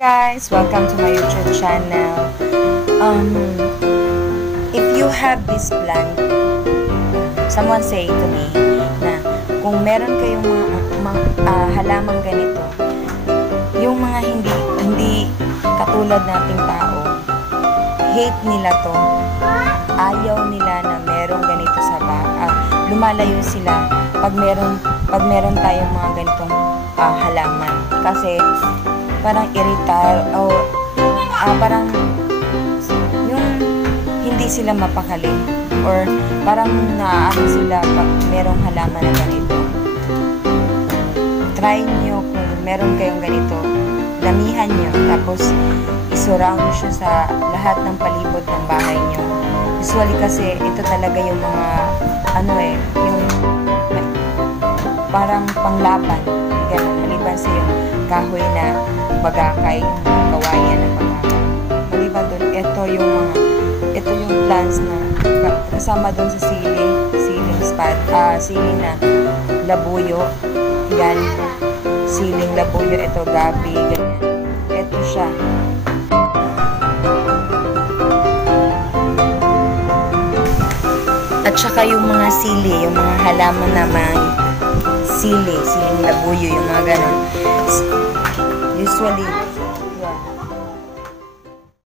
Guys, welcome to my YouTube channel. If you have this plan, someone say to me na kung meron kayong mga halamang ganito, yung mga hindi katulad nating tao, hate nila to, ayaw nila na merong ganito sa lumalayo sila pag meron tayong mga ganitong halaman, kasi parang irritar o parang yung hindi sila mapakali or parang naaano sila pag merong halaman na ganito. Try nyo kung meron kayong ganito, damihan nyo, tapos isurround nyo siya sa lahat ng palibot ng bahay nyo. Usually kasi ito talaga yung mga yung parang panglaban, ganun, maliban sa yung kahoy na bagakay, yung kawayan ng bagakay. Maliban doon, ito yung plants na kasama doon sa siling na labuyo. Yan, siling labuyo, ito gabi, ganyan. Ito siya. At saka yung mga sili, yung mga halaman na siling labuyo, yung mga ganun. Usually,